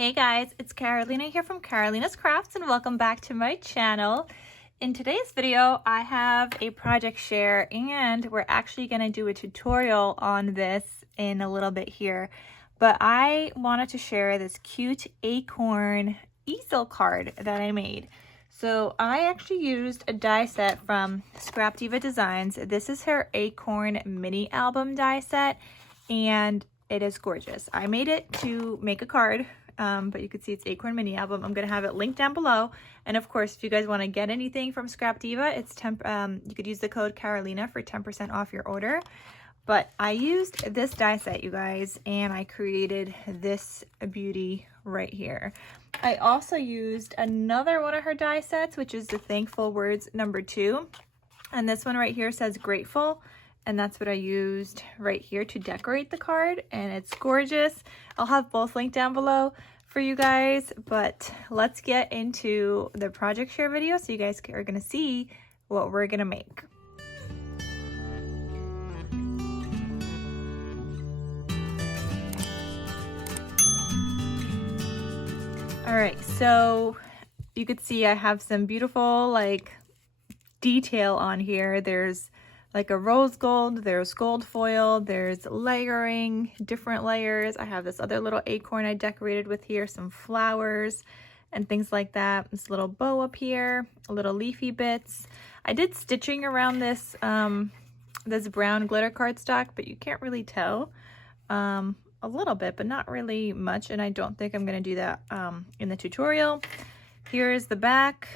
Hey guys, it's Carolina here from KarolinasKrafts and welcome back to my channel. In today's video, I have a project share and we're actually going to do a tutorial on this in a little bit here. But I wanted to share this cute Acorn easel card that I made. So I actually used a die set from Scrap Diva Designs. This is her Acorn mini album die set and it is gorgeous. I made it to make a card. But you can see it's Acorn mini album. I'm gonna have it linked down below. And of course, if you guys want to get anything from Scrap Diva, it's you could use the code Carolina for 10% off your order. But I used this die set, you guys, and I created this beauty right here. I also used another one of her die sets, which is the Thankful Words #2. And this one right here says grateful. And that's what I used right here to decorate the card, and it's gorgeous. I'll have both linked down below for you guys, but let's get into the project share video so you guys are gonna see what we're gonna make. All right, so you could see I have some beautiful like detail on here. There's like a rose gold, there's gold foil, there's layering, different layers. I have this other little acorn I decorated with here, some flowers and things like that. This little bow up here, little leafy bits. I did stitching around this this brown glitter cardstock, but you can't really tell. A little bit, but not really much, and I don't think I'm gonna do that in the tutorial. Here's the back.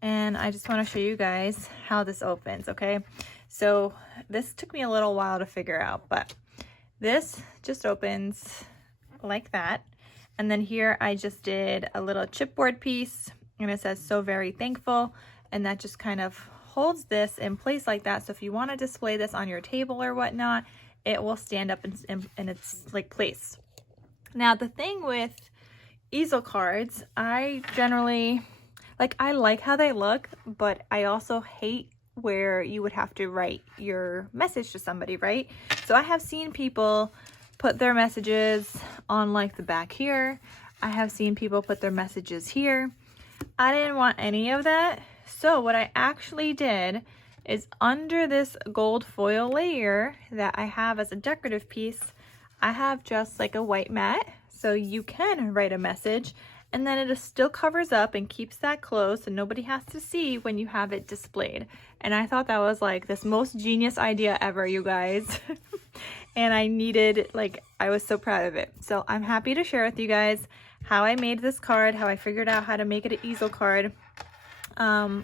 And I just want to show you guys how this opens, okay? So this took me a little while to figure out, but this just opens like that. And then here I just did a little chipboard piece and it says "so very thankful," and that just kind of holds this in place like that. So if you want to display this on your table or whatnot, it will stand up in its like place. Now the thing with easel cards, I generally I like how they look, but I also hate where you would have to write your message to somebody, right? So I have seen people put their messages on like the back here. I have seen people put their messages here. I didn't want any of that. So what I actually did is under this gold foil layer that I have as a decorative piece, I have just like a white mat. So you can write a message, and then it still covers up and keeps that closed so nobody has to see when you have it displayed. And I thought that was like this most genius idea ever, you guys. And I was so proud of it. So I'm happy to share with you guys how I made this card, how I figured out how to make it an easel card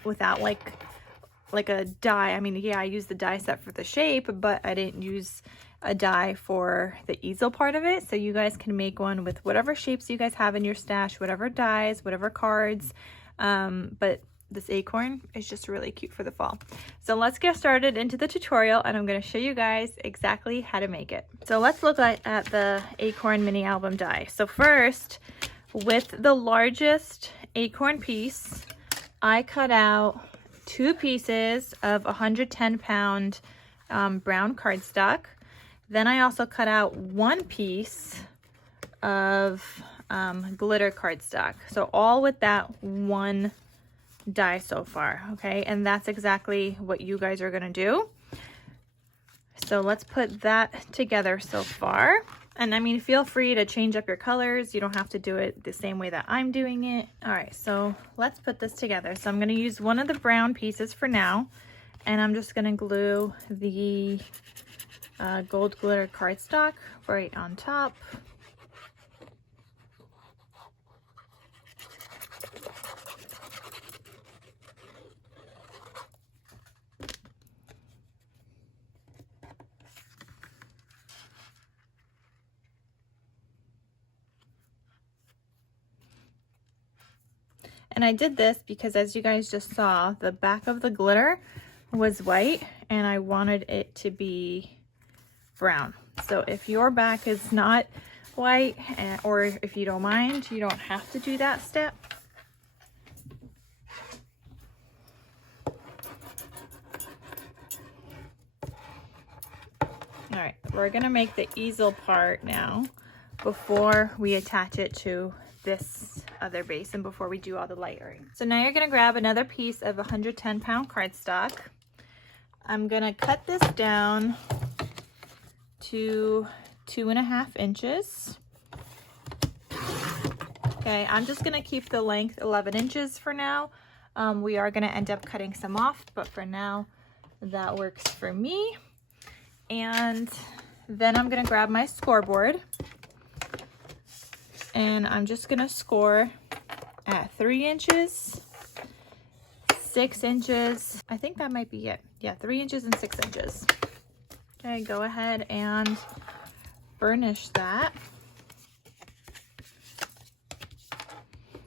without like a die. I mean, yeah, I used the die set for the shape, but I didn't use a die for the easel part of it. So you guys can make one with whatever shapes you guys have in your stash, whatever dies, whatever cards. But this acorn is just really cute for the fall. So let's get started into the tutorial, and I'm going to show you guys exactly how to make it. So let's look at the Acorn mini album die. So first, with the largest acorn piece, I cut out 2 pieces of 110-pound brown cardstock. Then I also cut out 1 piece of glitter cardstock. So all with that one die so far, okay? And that's exactly what you guys are gonna do. So let's put that together so far. And I mean, feel free to change up your colors. You don't have to do it the same way that I'm doing it. All right, so let's put this together. So I'm gonna use one of the brown pieces for now, and I'm just gonna glue the gold glitter cardstock right on top. And I did this because, as you guys just saw, the back of the glitter was white and I wanted it to be brown. So if your back is not white, or if you don't mind, you don't have to do that step. All right, we're gonna make the easel part now. before we attach it to this other base and before we do all the layering. So now you're gonna grab another piece of 110-pound cardstock. I'm gonna cut this down to 2.5 inches. Okay, I'm just gonna keep the length 11 inches for now. We are gonna end up cutting some off, but for now, that works for me. And then I'm gonna grab my scoreboard and I'm just gonna score at 3 inches, 6 inches. I think that might be it. Yeah, 3 inches and 6 inches. Okay, go ahead and burnish that.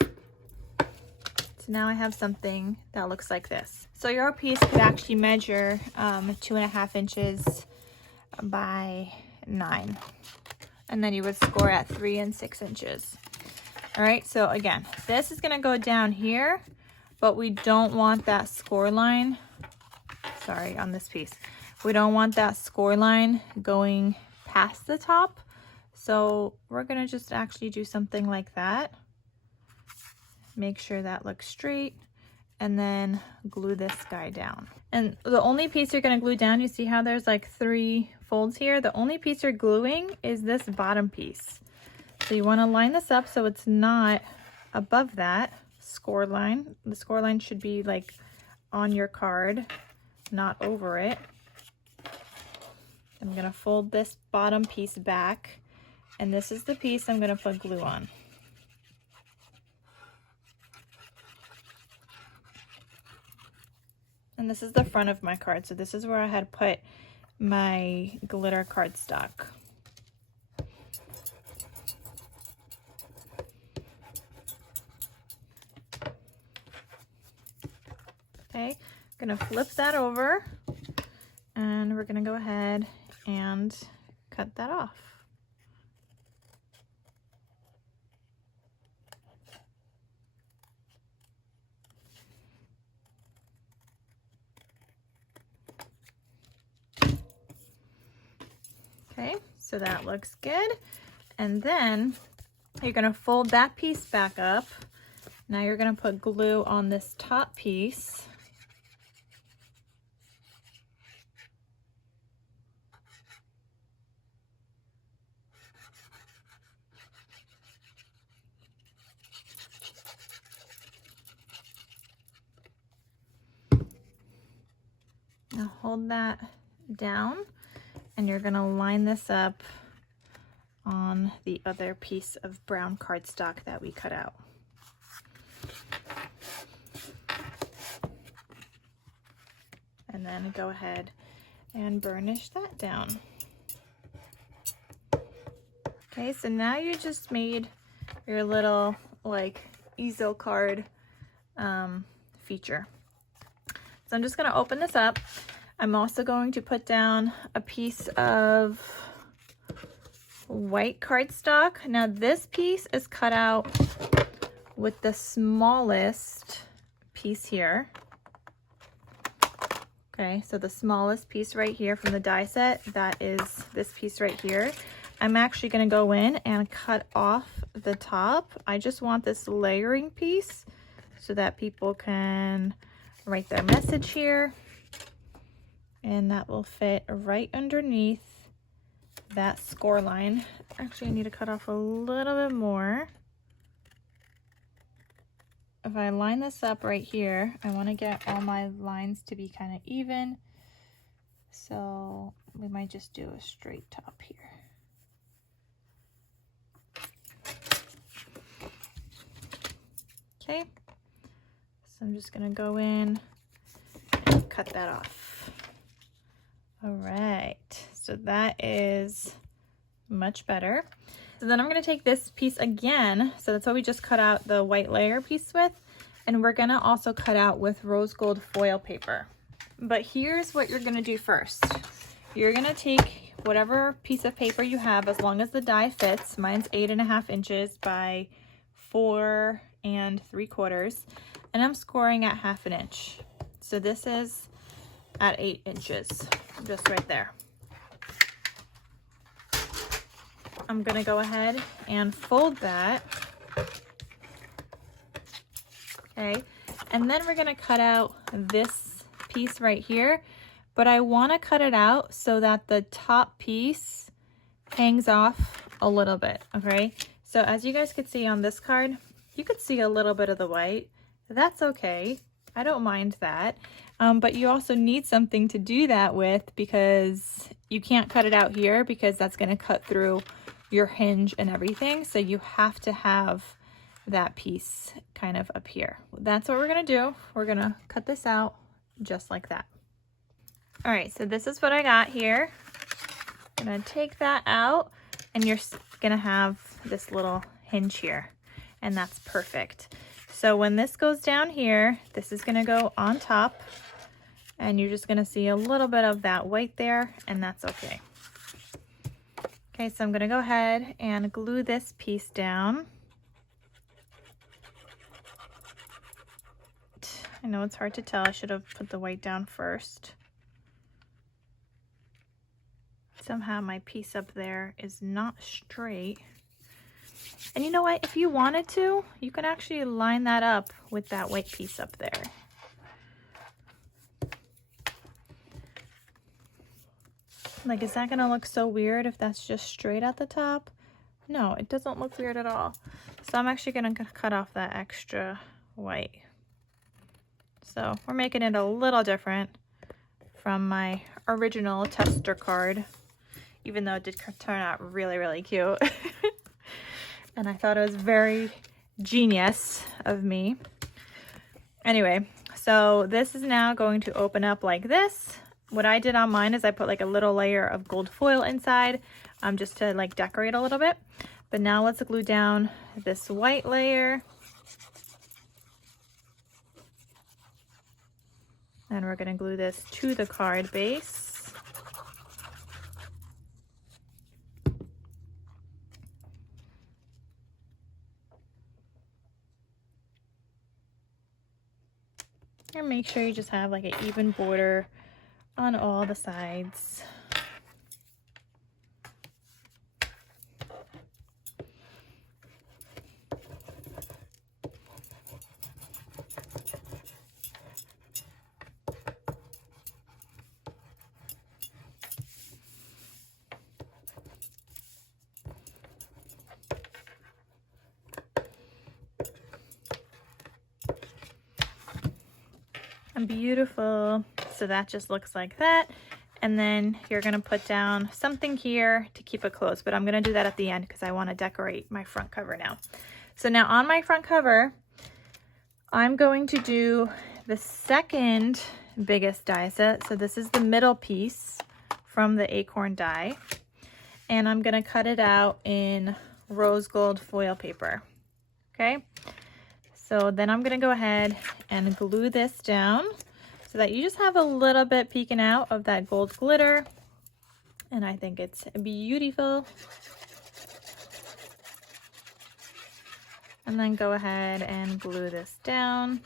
So now I have something that looks like this. So your piece could actually measure 2.5 inches by 9. And then you would score at 3 and 6 inches. All right, so again, this is gonna go down here, but we don't want that score line, sorry, on this piece. We don't want that score line going past the top. So we're gonna just actually do something like that. Make sure that looks straight and then glue this guy down. And the only piece you're gonna glue down, you see how there's like 3 folds here? The only piece you're gluing is this bottom piece. So you wanna line this up so it's not above that score line. The score line should be like on your card, not over it. I'm gonna fold this bottom piece back, and this is the piece I'm gonna put glue on. And this is the front of my card. So this is where I had put my glitter cardstock. Okay, I'm gonna flip that over and we're gonna go ahead and cut that off. Okay, so that looks good. And then you're gonna fold that piece back up. Now you're gonna put glue on this top piece. Now hold that down and you're gonna line this up on the other piece of brown cardstock that we cut out. And then go ahead and burnish that down. Okay, so now you just made your little like easel card feature. So I'm just gonna open this up. I'm also going to put down a piece of white cardstock. Now this piece is cut out with the smallest piece here. Okay, so the smallest piece right here from the die set, that is this piece right here. I'm actually gonna go in and cut off the top. I just want this layering piece so that people can write their message here. And that will fit right underneath that score line. Actually, I need to cut off a little bit more. If I line this up right here, I want to get all my lines to be kind of even. So we might just do a straight top here. Okay, so I'm just gonna go in and cut that off. All right, so that is much better. So then I'm gonna take this piece again. So that's what we just cut out the white layer piece with. And we're gonna also cut out with rose gold foil paper. But here's what you're gonna do first. You're gonna take whatever piece of paper you have, as long as the die fits. Mine's 8.5 inches by 4 3/4. And I'm scoring at 1/2 inch. So this is at 8 inches, just right there. I'm gonna go ahead and fold that. Okay, and then we're gonna cut out this piece right here, but I wanna cut it out so that the top piece hangs off a little bit, okay? So as you guys could see on this card, you could see a little bit of the white. That's okay, I don't mind that. But you also need something to do that with, because you can't cut it out here because that's gonna cut through your hinge and everything. So you have to have that piece kind of up here. That's what we're gonna do. We're gonna cut this out just like that. All right, so this is what I got here. I'm gonna take that out, and you're gonna have this little hinge here, and that's perfect. So when this goes down here, this is gonna go on top, and you're just gonna see a little bit of that white there, and that's okay. Okay, so I'm gonna go ahead and glue this piece down. I know it's hard to tell. I should have put the white down first. Somehow my piece up there is not straight. And you know what? If you wanted to, you can actually line that up with that white piece up there. Like, is that gonna look so weird if that's just straight at the top? No, it doesn't look weird at all. So I'm actually gonna cut off that extra white. So we're making it a little different from my original tester card, even though it did turn out really, really cute. And I thought it was very genius of me. Anyway, so this is now going to open up like this. What I did on mine is I put like a little layer of gold foil inside, just to like decorate a little bit. But now let's glue down this white layer. And we're gonna glue this to the card base. And make sure you just have like an even border on all the sides. Beautiful. So that just looks like that. And then you're gonna put down something here to keep it closed, but I'm gonna do that at the end because I want to decorate my front cover now. So now on my front cover, I'm going to do the second biggest die set. So this is the middle piece from the Acorn die, and I'm gonna cut it out in rose gold foil paper. Okay, so then I'm gonna go ahead and glue this down so that you just have a little bit peeking out of that gold glitter. And I think it's beautiful. And then go ahead and glue this down.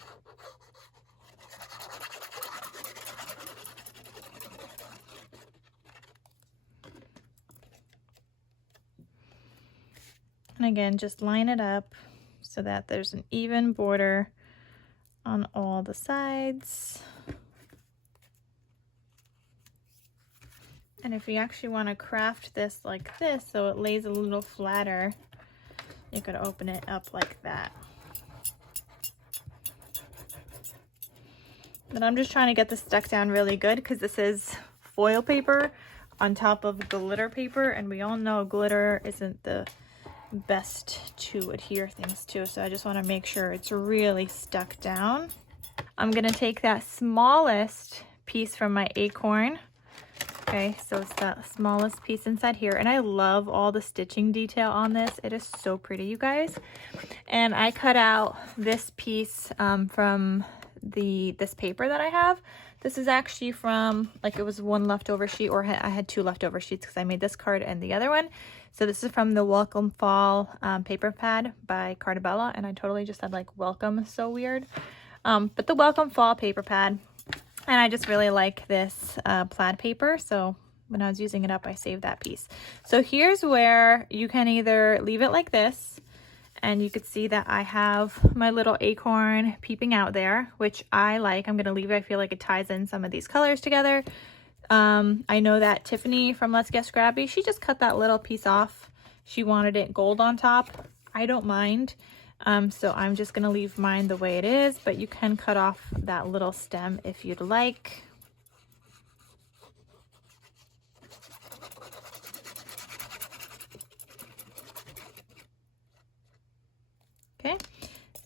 And again, just line it up so that there's an even border on all the sides. And if you actually want to craft this like this so it lays a little flatter, you could open it up like that. But I'm just trying to get this stuck down really good because this is foil paper on top of glitter paper, and we all know glitter isn't the best to adhere things to, so I just want to make sure it's really stuck down. I'm gonna take that smallest piece from my Acorn. Okay, so it's that smallest piece inside here, and I love all the stitching detail on this. It is so pretty, you guys. And I cut out this piece from this paper that I have. This is actually from, like, it was one leftover sheet, or I had two leftover sheets because I made this card and the other one. So this is from the Welcome Fall paper pad by Cartabella, and I totally just said like welcome, so weird. But the Welcome Fall paper pad, and I just really like this plaid paper, so when I was using it up, I saved that piece. So here's where you can either leave it like this, and you could see that I have my little acorn peeping out there, which I like. I'm gonna leave it. I feel like it ties in some of these colors together. I know that Tiffany from Let's Get Scrappy, she just cut that little piece off. She wanted it gold on top. I don't mind. So I'm just gonna leave mine the way it is, but you can cut off that little stem if you'd like. Okay,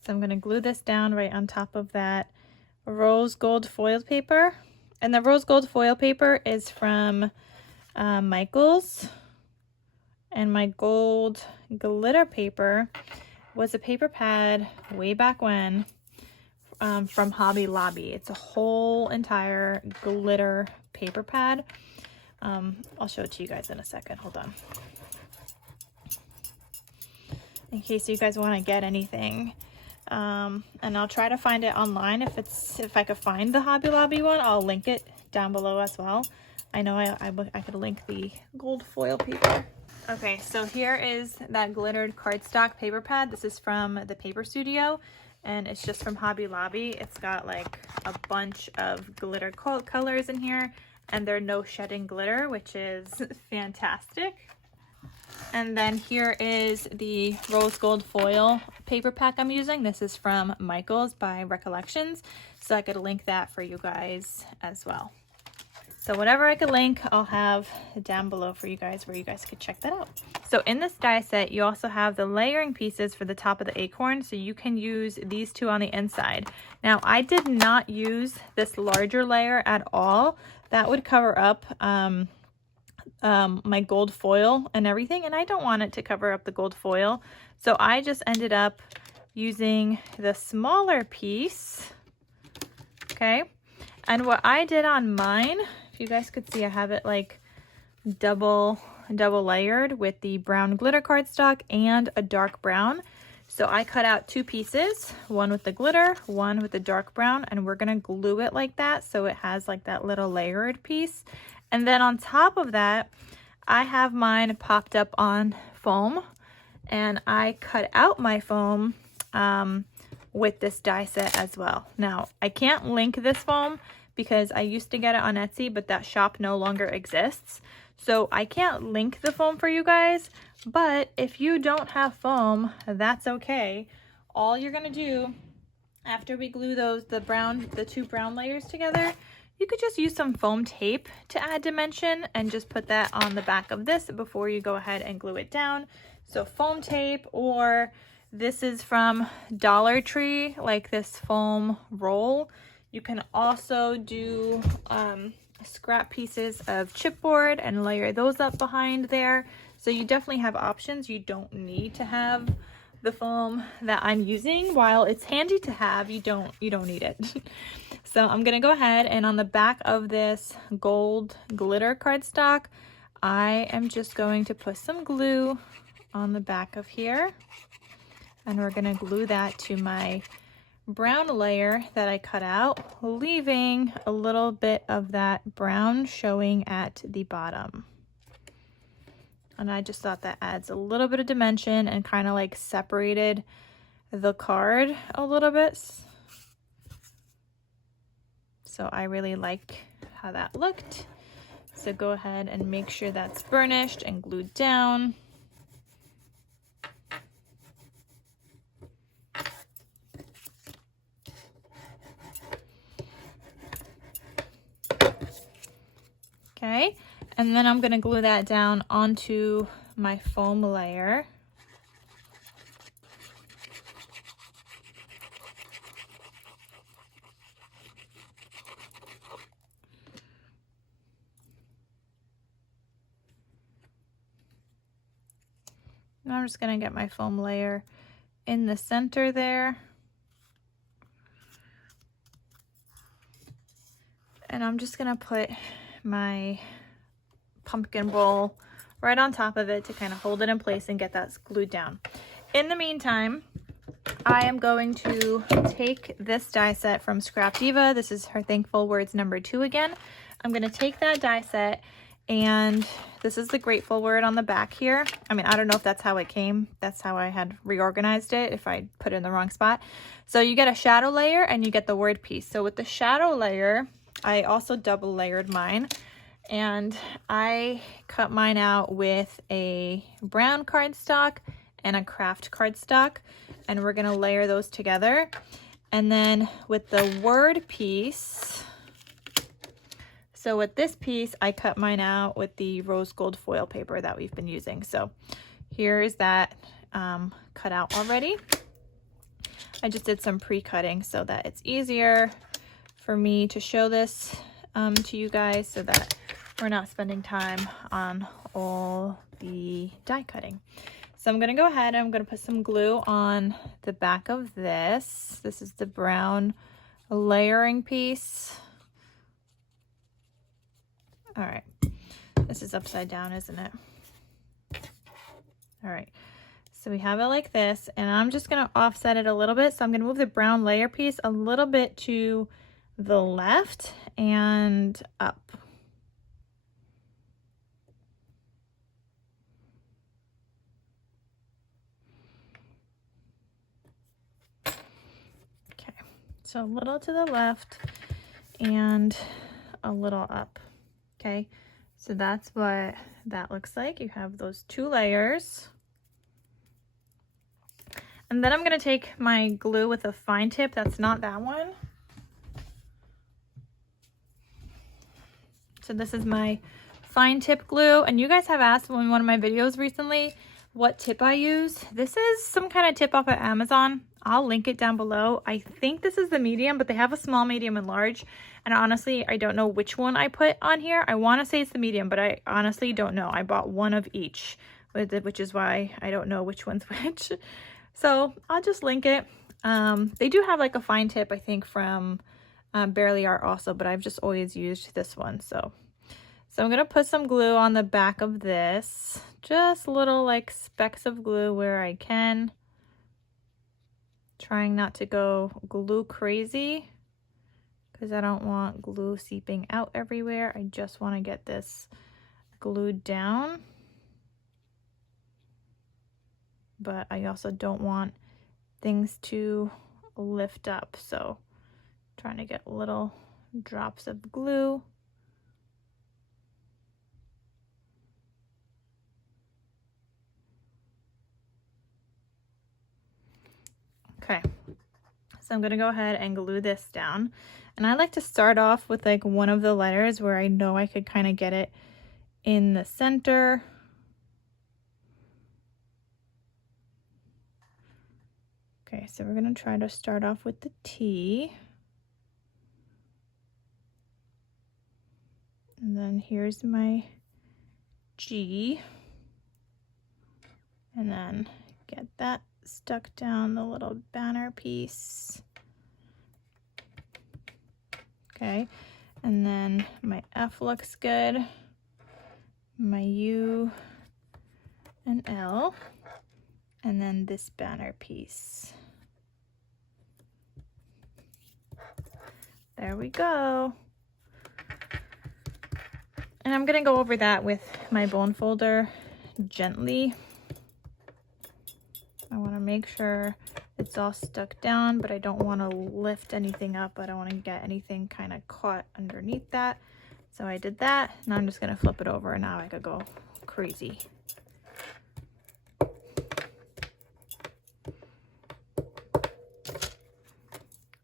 so I'm gonna glue this down right on top of that rose gold foil paper. And the rose gold foil paper is from Michael's. And my gold glitter paper was a paper pad way back when from Hobby Lobby. It's a whole entire glitter paper pad. I'll show it to you guys in a second. Hold on. In case you guys want to get anything. And I'll try to find it online. If I could find the Hobby Lobby one, I'll link it down below as well. I know I could link the gold foil paper. Okay, so here is that glittered cardstock paper pad. This is from the Paper Studio, and it's just from Hobby Lobby. It's got like a bunch of glitter colors in here, and they're no shedding glitter, which is fantastic. And then here is the rose gold foil paper pack I'm using. This is from Michael's by Recollections, so I could link that for you guys as well. So whatever I could link, I'll have down below for you guys where you guys could check that out. So in this die set, you also have the layering pieces for the top of the acorn, so you can use these two on the inside. Now, I did not use this larger layer at all. That would cover up my gold foil and everything, and I don't want it to cover up the gold foil. So I just ended up using the smaller piece, okay? And what I did on mine, if you guys could see, I have it like double layered with the brown glitter cardstock and a dark brown. So I cut out two pieces, one with the glitter, one with the dark brown, and we're gonna glue it like that so it has like that little layered piece. And then on top of that, I have mine popped up on foam, and I cut out my foam with this die set as well. Now, I can't link this foam because I used to get it on Etsy, but that shop no longer exists. So I can't link the foam for you guys, but if you don't have foam, that's okay. All you're gonna do after we glue the two brown layers together, you could just use some foam tape to add dimension and just put that on the back of this before you go ahead and glue it down. So foam tape, or this is from Dollar Tree, like this foam roll. You can also do scrap pieces of chipboard and layer those up behind there. So you definitely have options. You don't need to have the foam that I'm using. While it's handy to have, you don't need it. So I'm gonna go ahead and on the back of this gold glitter cardstock, I am just going to put some glue on the back of here, and we're gonna glue that to my brown layer that I cut out, leaving a little bit of that brown showing at the bottom. And I just thought that adds a little bit of dimension and kind of like separated the card a little bit. So I really like how that looked. So go ahead and make sure that's burnished and glued down. Okay, and then I'm gonna glue that down onto my foam layer. And I'm just gonna get my foam layer in the center there. And I'm just gonna put my pumpkin bowl right on top of it to kind of hold it in place and get that glued down. In the meantime, I am going to take this die set from Scrap Diva. This is her Thankful Words #2 again. I'm going to take that die set And this is the grateful word on the back here. I mean, I don't know if that's how it came. That's how I had reorganized it, if I put it in the wrong spot. So you get a shadow layer and you get the word piece. So with the shadow layer, I also double layered mine. And I cut mine out with a brown cardstock and a craft cardstock. And we're gonna layer those together. And then with the word piece, so with this piece, I cut mine out with the rose gold foil paper that we've been using. So here is that cut out already. I just did some pre-cutting so that it's easier for me to show this to you guys so that we're not spending time on all the die cutting. So I'm gonna go ahead and I'm gonna put some glue on the back of this. This is the brown layering piece. All right, this is upside down, isn't it? All right, so we have it like this, and I'm just gonna offset it a little bit. So I'm gonna move the brown layer piece a little bit to the left and up. Okay, so a little to the left and a little up. Okay, so that's what that looks like. You have those two layers. And then I'm gonna take my glue with a fine tip. That's not that one. So this is my fine tip glue. And you guys have asked in one of my videos recently what tip I use. This is some kind of tip off of Amazon. I'll link it down below. I think this is the medium, but they have a small, medium, and large. And honestly, I don't know which one I put on here. I want to say it's the medium, but I honestly don't know. I bought one of each, which is why I don't know which one's which. So I'll just link it. They do have like a fine tip, I think, from Barely Art also, but I've just always used this one. So I'm going to put some glue on the back of this. Just little like specks of glue where I can. Trying not to go glue crazy because I don't want glue seeping out everywhere. I just want to get this glued down. But I also don't want things to lift up. So trying to get little drops of glue. Okay, so I'm gonna go ahead and glue this down. And I like to start off with like one of the letters where I know I could kind of get it in the center. Okay, so we're gonna try to start off with the T. And then here's my G. And then get that stuck down the little banner piece. Okay, and then my F looks good. My U and L. And then this banner piece. There we go. And I'm gonna go over that with my bone folder gently. I wanna make sure it's all stuck down, but I don't wanna lift anything up. I don't wanna get anything kind of caught underneath that. So I did that. Now I'm just gonna flip it over and now I could go crazy.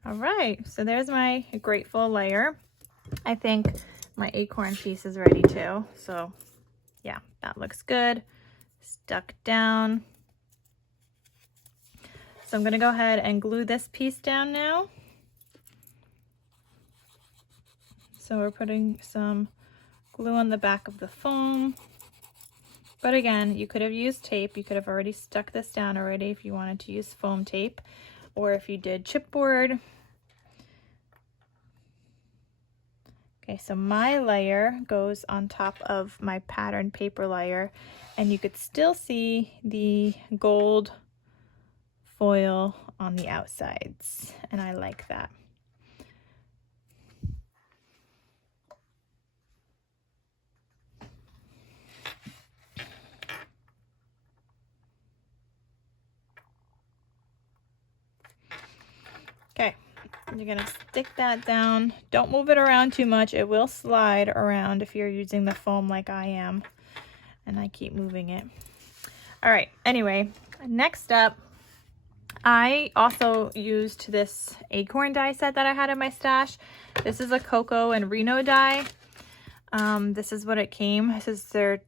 All right, so there's my grateful layer. I think my acorn piece is ready too. So yeah, that looks good. Stuck down. So I'm gonna go ahead and glue this piece down now. So we're putting some glue on the back of the foam. But again, you could have used tape. You could have already stuck this down already if you wanted to use foam tape, or if you did chipboard. Okay, so my layer goes on top of my pattern paper layer, and you could still see the gold foil on the outsides, and I like that. Okay, you're gonna stick that down. Don't move it around too much. It will slide around if you're using the foam like I am. And I keep moving it. All right, anyway, next up, I also used this Acorn die set that I had in my stash. This is a Cocoa and Reno die. This is what it came. This is their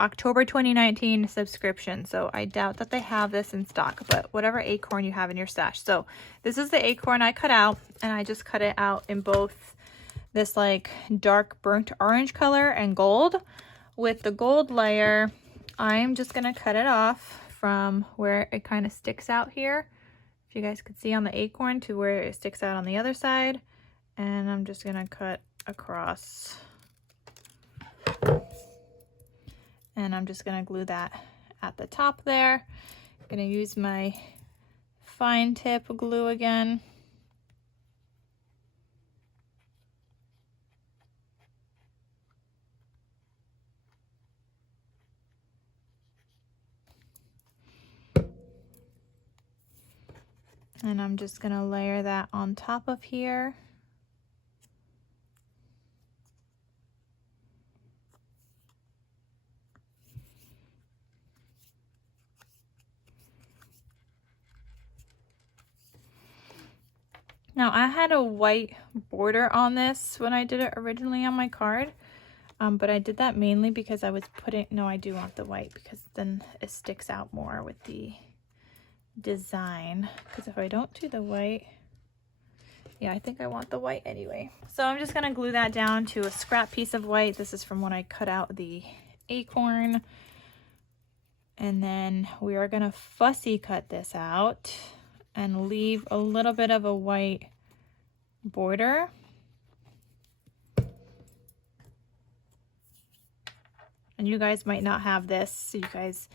October 2019 subscription. So I doubt that they have this in stock, but whatever Acorn you have in your stash. So this is the Acorn I cut out, and I just cut it out in both this like dark burnt orange color and gold. With the gold layer, I'm just gonna cut it off from where it kind of sticks out here. If you guys could see on the Acorn to where it sticks out on the other side. And I'm just gonna cut across. And I'm just gonna glue that at the top there. I'm gonna use my fine tip glue again. And I'm just gonna layer that on top of here. Now I had a white border on this when I did it originally on my card, but I did that mainly because I was no, I do want the white because then it sticks out more with the design. Because if I don't do the white, yeah, I think I want the white anyway. So I'm just gonna glue that down to a scrap piece of white. This is from when I cut out the Acorn. And then we are gonna fussy cut this out and leave a little bit of a white border. And you guys might not have this, so you guys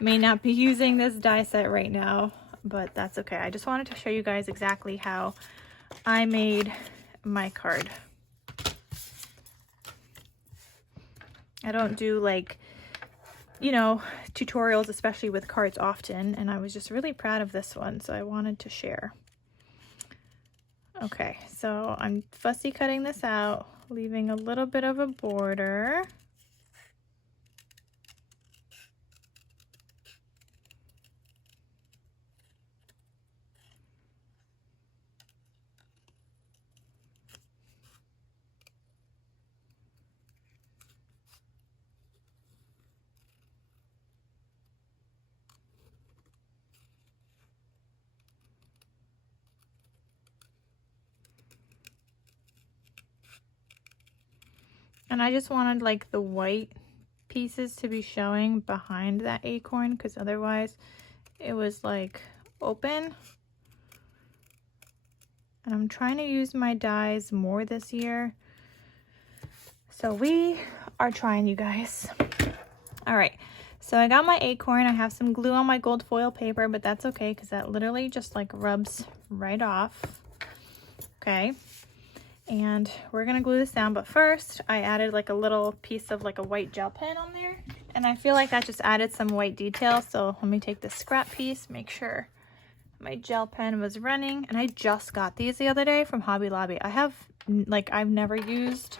may not be using this die set right now, but that's okay. I just wanted to show you guys exactly how I made my card. I don't do like, you know, tutorials, especially with cards often, and I was just really proud of this one, so I wanted to share. Okay, so I'm fussy cutting this out, leaving a little bit of a border. And I just wanted like the white pieces to be showing behind that acorn, because otherwise it was like open. And I'm trying to use my dies more this year. So we are trying, you guys. All right, so I got my acorn. I have some glue on my gold foil paper, but that's okay because that literally just like rubs right off. Okay. And we're gonna glue this down, but first I added like a little piece of like a white gel pen on there, and I feel like that just added some white detail. So let me take this scrap piece, make sure my gel pen was running. And I just got these the other day from Hobby Lobby. I've never used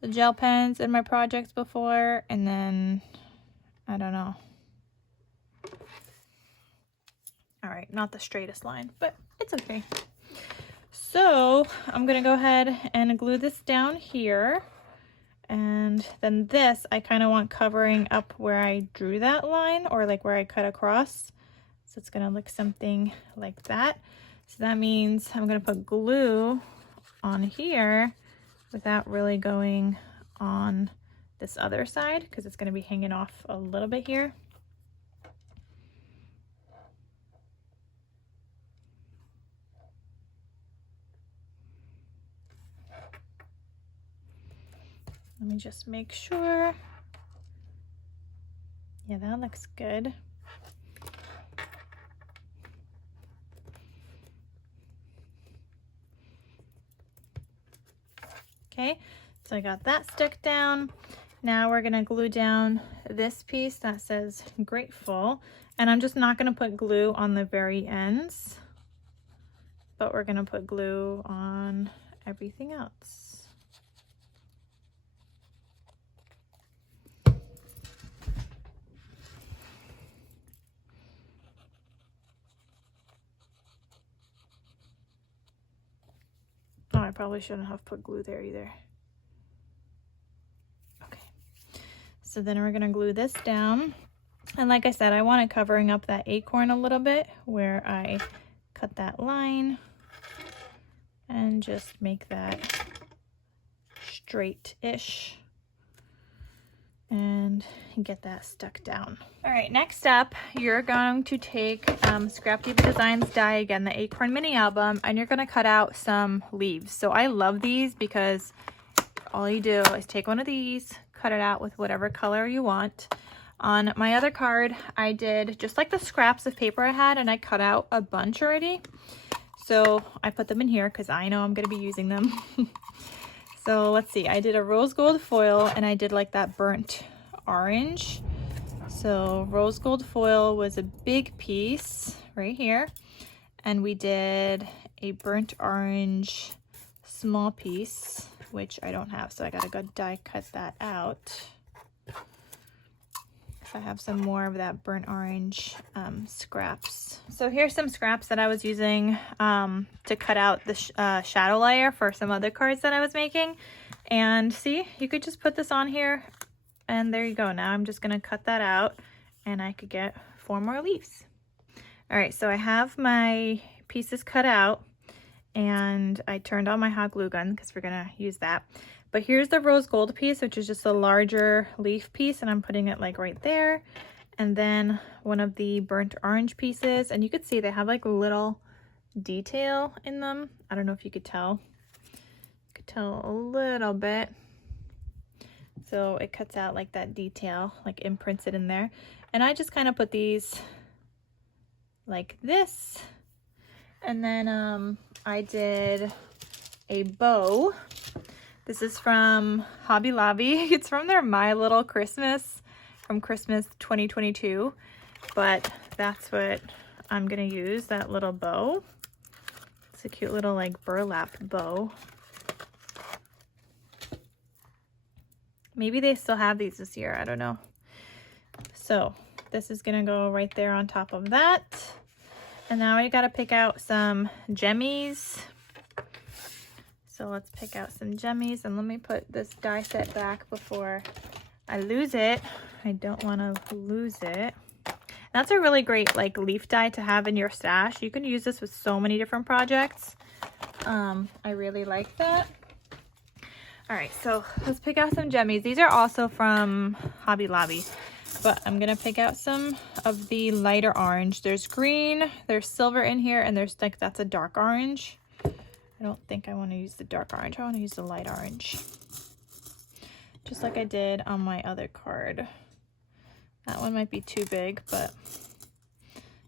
the gel pens in my projects before, and then I don't know. All right, not the straightest line, but it's okay. So I'm gonna go ahead and glue this down here, and then this I kind of want covering up where I drew that line, or like where I cut across. So it's gonna look something like that. So that means I'm gonna put glue on here without really going on this other side, because it's gonna be hanging off a little bit here. Let me just make sure. Yeah, that looks good. Okay, so I got that stick down. Now we're gonna glue down this piece that says grateful, and I'm just not gonna put glue on the very ends. but we're gonna put glue on everything else. Oh, I probably shouldn't have put glue there either. Okay, so then we're gonna glue this down. And like I said, I want it covering up that acorn a little bit where I cut that line and just make that straight-ish and get that stuck down. All right, next up, you're going to take Scrap Diva Designs die, again, the Acorn mini album, and you're gonna cut out some leaves. So I love these because all you do is take one of these, cut it out with whatever color you want. On my other card, I did just like the scraps of paper I had, and I cut out a bunch already. So I put them in here because I know I'm gonna be using them. So let's see, I did a rose gold foil and I did like that burnt orange. So rose gold foil was a big piece right here. And we did a burnt orange small piece, which I don't have. So I gotta go die cut that out. I have some more of that burnt orange scraps. So here's some scraps that I was using to cut out the shadow layer for some other cards that I was making. And see, you could just put this on here and there you go. Now I'm just gonna cut that out and I could get 4 more leaves. All right, so I have my pieces cut out and I turned on my hot glue gun because we're gonna use that. But here's the rose gold piece, which is just a larger leaf piece, and I'm putting it like right there. And then one of the burnt orange pieces, and you could see they have like a little detail in them. I don't know if you could tell. You could tell a little bit. So it cuts out like that detail, like imprints it in there. And I just kind of put these like this. And then I did a bow. This is from Hobby Lobby. It's from their My Little Christmas, from Christmas 2022. But that's what I'm gonna use, that little bow. It's a cute little like burlap bow. Maybe they still have these this year, I don't know. So this is gonna go right there on top of that. And now I gotta pick out some gemmies. So let's pick out some gemmies, and let me put this die set back before I lose it. I don't want to lose it. That's a really great like leaf die to have in your stash. You can use this with so many different projects. I really like that. All right, so let's pick out some gemmies. These are also from Hobby Lobby, but I'm gonna pick out some of the lighter orange. There's green, there's silver in here, and there's like, that's a dark orange. I don't think I want to use the dark orange. I want to use the light orange. Just like I did on my other card. That one might be too big, but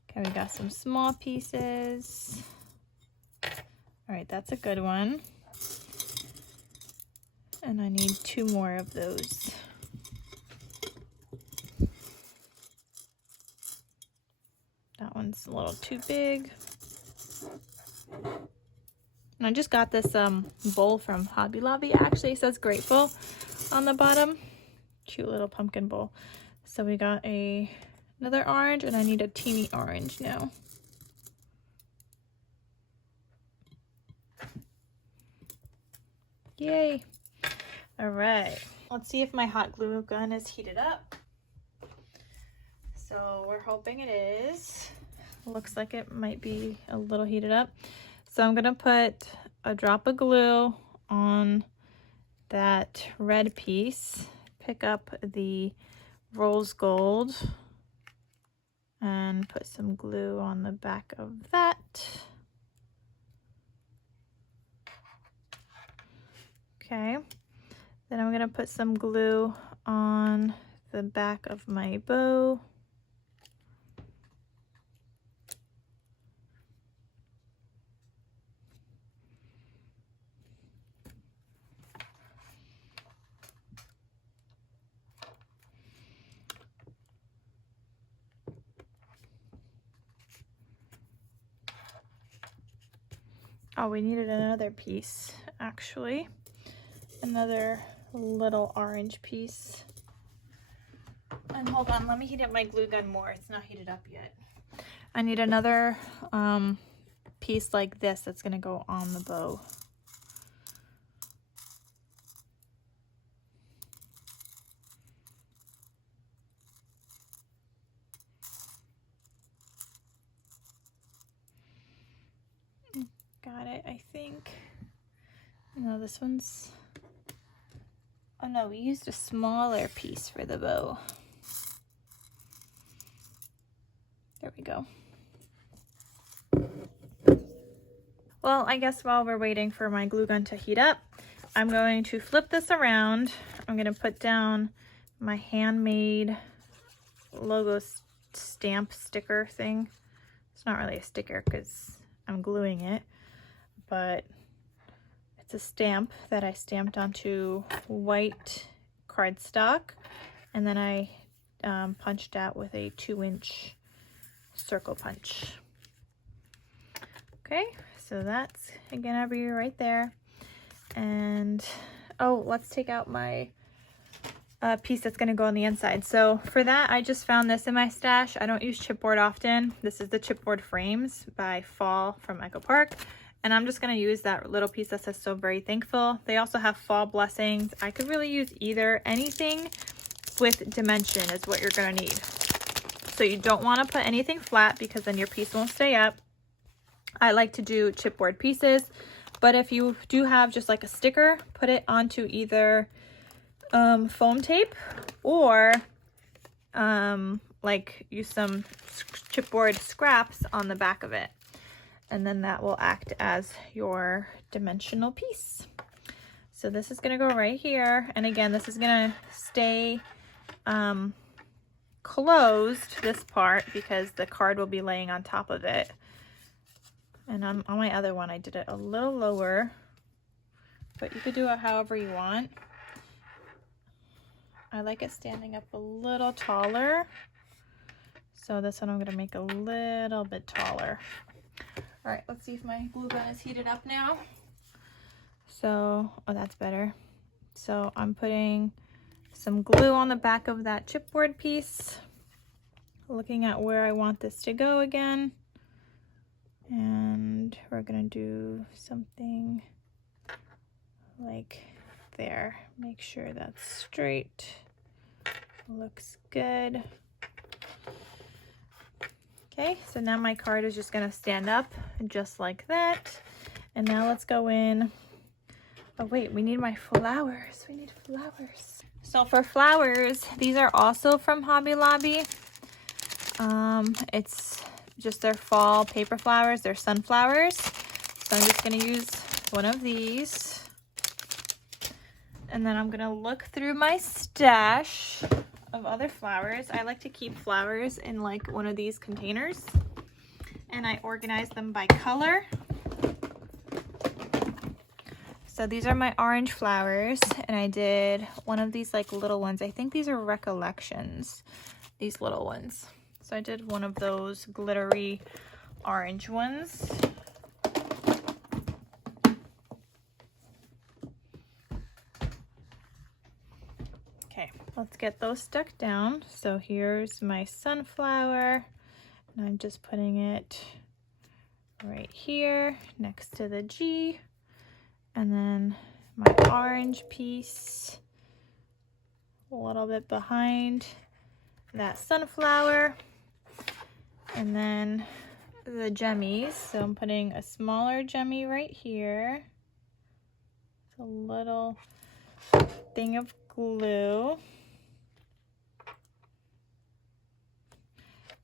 okay, we got some small pieces. All right, that's a good one. And I need 2 more of those. That one's a little too big. And I just got this bowl from Hobby Lobby. Actually, it says grateful on the bottom. Cute little pumpkin bowl. So we got another orange, and I need a teeny orange now. Yay. All right. Let's see if my hot glue gun is heated up. So we're hoping it is. Looks like it might be a little heated up. So I'm gonna put a drop of glue on that red piece, pick up the rose gold, and put some glue on the back of that. Okay, then I'm gonna put some glue on the back of my bow. Oh, we needed another piece, actually. Another little orange piece. And hold on, let me heat up my glue gun more. It's not heated up yet. I need another piece like this that's gonna go on the bow. Got it, I think. No, this one's... Oh no, we used a smaller piece for the bow. There we go. Well, I guess while we're waiting for my glue gun to heat up, I'm going to flip this around. I'm going to put down my handmade logo stamp sticker thing. It's not really a sticker because I'm gluing it, but it's a stamp that I stamped onto white cardstock, and then I punched out with a 2-inch circle punch. Okay, so that's gonna be right there. And oh, let's take out my piece that's gonna go on the inside. So for that, I just found this in my stash. I don't use chipboard often. This is the chipboard frames by Fall from Echo Park. And I'm just gonna use that little piece that says "So Very Thankful." They also have fall blessings. I could really use either. Anything with dimension is what you're gonna need. So you don't wanna put anything flat because then your piece won't stay up. I like to do chipboard pieces, but if you do have just like a sticker, put it onto either foam tape or like use some chipboard scraps on the back of it. And then that will act as your dimensional piece. So this is gonna go right here. And again, this is gonna stay closed, this part, because the card will be laying on top of it. And on my other one, I did it a little lower, but you could do it however you want. I like it standing up a little taller. So this one I'm gonna make a little bit taller. All right, let's see if my glue gun is heated up now. So, oh, that's better. So I'm putting some glue on the back of that chipboard piece, looking at where I want this to go again. And we're gonna do something like there. Make sure that's straight. Looks good. Okay, so now my card is just gonna stand up just like that. And now let's go in. Oh wait, we need my flowers. We need flowers. So for flowers, these are also from Hobby Lobby. It's just their fall paper flowers. They're sunflowers. So I'm just gonna use one of these. And then I'm gonna look through my stash of other flowers. I like to keep flowers in like one of these containers, and I organize them by color. So these are my orange flowers, and I did one of these like little ones. I think these are Recollections, these little ones. So I did one of those glittery orange ones. Okay, let's get those stuck down. So here's my sunflower, and I'm just putting it right here next to the G. And then my orange piece a little bit behind that sunflower. And then the jemmies. So I'm putting a smaller jemmy right here. It's a little thing of glue.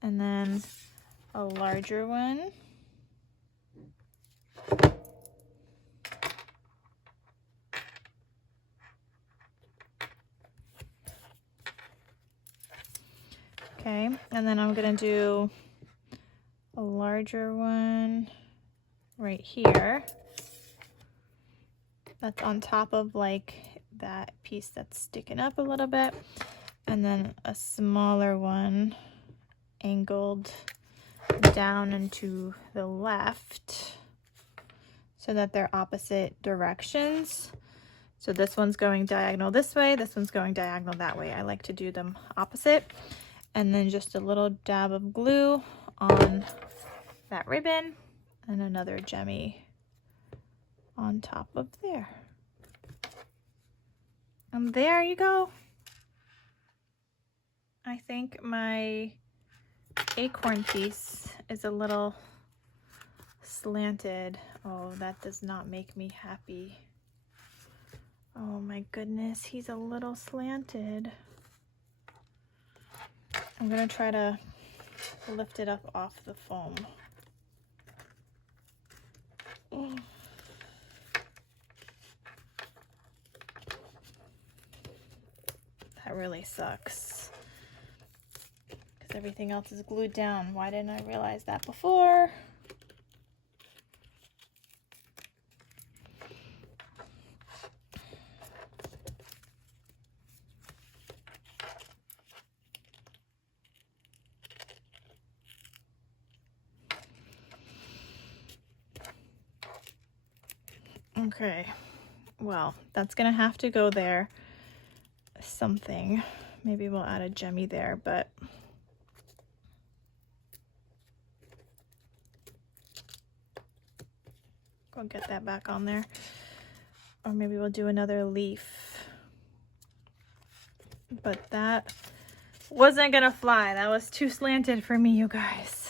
And then a larger one. Okay, and then I'm gonna do a larger one right here. That's on top of like that piece that's sticking up a little bit. And then a smaller one angled down and to the left. so that they're opposite directions. So this one's going diagonal this way, this one's going diagonal that way. I like to do them opposite. And then just a little dab of glue on that ribbon and another gemmy on top of there. And there you go. I think my acorn piece is a little slanted. Oh, that does not make me happy. Oh my goodness, he's a little slanted. I'm gonna try to lift it up off the foam. Oh. That really sucks because everything else is glued down. Why didn't I realize that before? Okay, well, that's gonna have to go there. Something. Maybe we'll add a gemmy there, but go get that back on there. Or maybe we'll do another leaf. But that wasn't gonna fly. That was too slanted for me, you guys.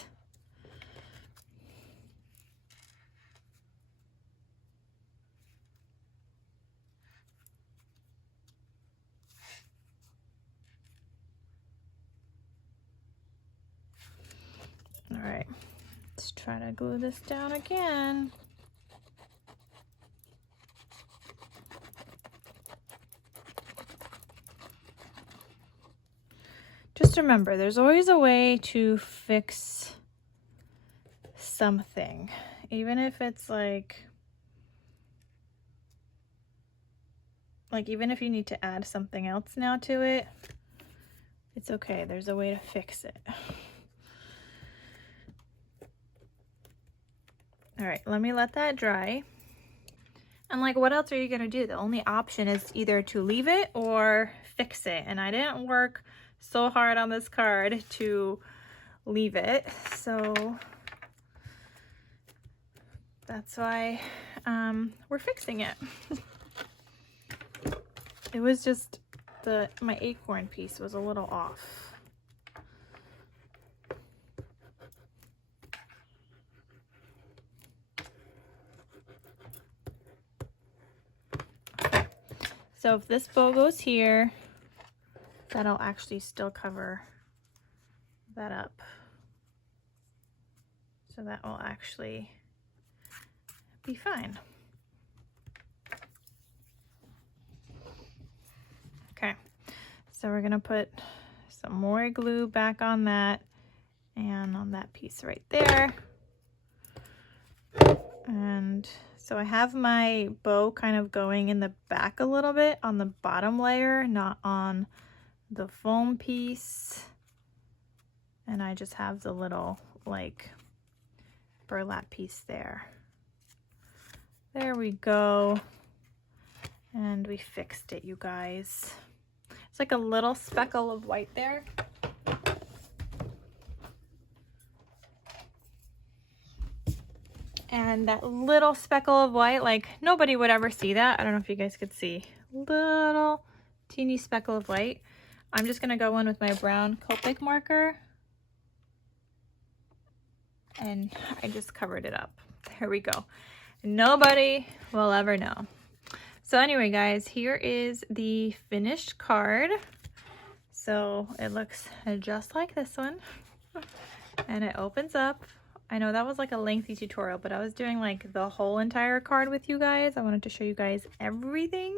All right, let's try to glue this down again. Just remember, there's always a way to fix something, even if it's like even if you need to add something else now to it, it's okay. There's a way to fix it. All right, let me let that dry. And like, what else are you gonna do? The only option is either to leave it or fix it. And I didn't work so hard on this card to leave it. So that's why we're fixing it. It was just my acorn piece was a little off. So if this bow goes here, that'll actually still cover that up. So that will actually be fine. Okay, so we're gonna put some more glue back on that and on that piece right there. And so I have my bow kind of going in the back a little bit on the bottom layer, not on the foam piece. And I just have the little like burlap piece there. There we go. And we fixed it, you guys. It's like a little speckle of white there. And that little speckle of white, like nobody would ever see that. I don't know if you guys could see. Little teeny speckle of white. I'm just gonna go in with my brown Copic marker. And I just covered it up. There we go. Nobody will ever know. So anyway, guys, here is the finished card. So it looks just like this one. And it opens up. I know that was like a lengthy tutorial, but I was doing like the whole entire card with you guys. I wanted to show you guys everything.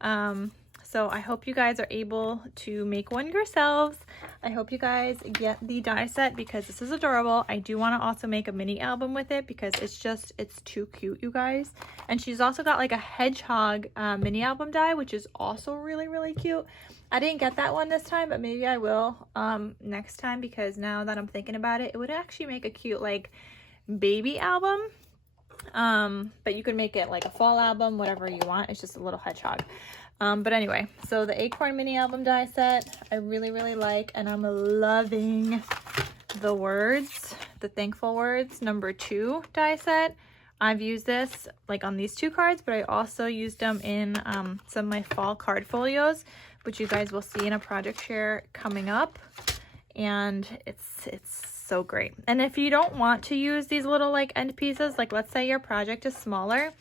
So I hope you guys are able to make one yourselves. I hope you guys get the die set because this is adorable. I do want to also make a mini album with it because it's too cute, you guys. And she's also got like a hedgehog mini album die, which is also really, really cute. I didn't get that one this time, but maybe I will next time, because now that I'm thinking about it, it would actually make a cute like baby album. But you could make it like a fall album, whatever you want. It's just a little hedgehog. But anyway, so the Acorn mini album die set, I really, really like, and I'm loving the words, the thankful words #2 die set. I've used this like on these 2 cards, but I also used them in some of my fall card folios, which you guys will see in a project share coming up. And it's so great. And if you don't want to use these little like end pieces, like let's say your project is smaller,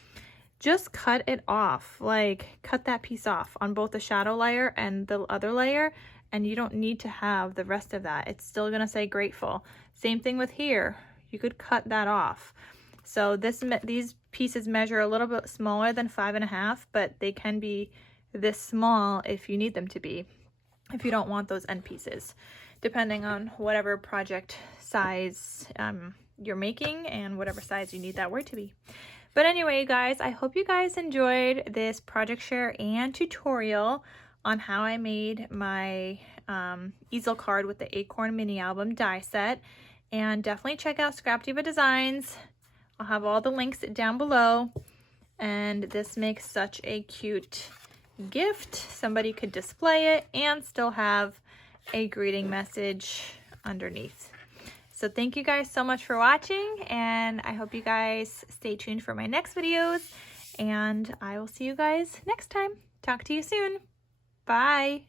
just cut it off. Like cut that piece off on both the shadow layer and the other layer, and you don't need to have the rest of that. It's still gonna say grateful. Same thing with here. You could cut that off. So these pieces measure a little bit smaller than 5.5, but they can be this small if you need them to be, if you don't want those end pieces, depending on whatever project size you're making and whatever size you need that word to be. But anyway, guys, I hope you guys enjoyed this project share and tutorial on how I made my easel card with the Acorn mini album die set. And definitely check out Scrap Diva Designs. I'll have all the links down below. And this makes such a cute gift. Somebody could display it and still have a greeting message underneath. So thank you guys so much for watching, and I hope you guys stay tuned for my next videos, and I will see you guys next time. Talk to you soon. Bye.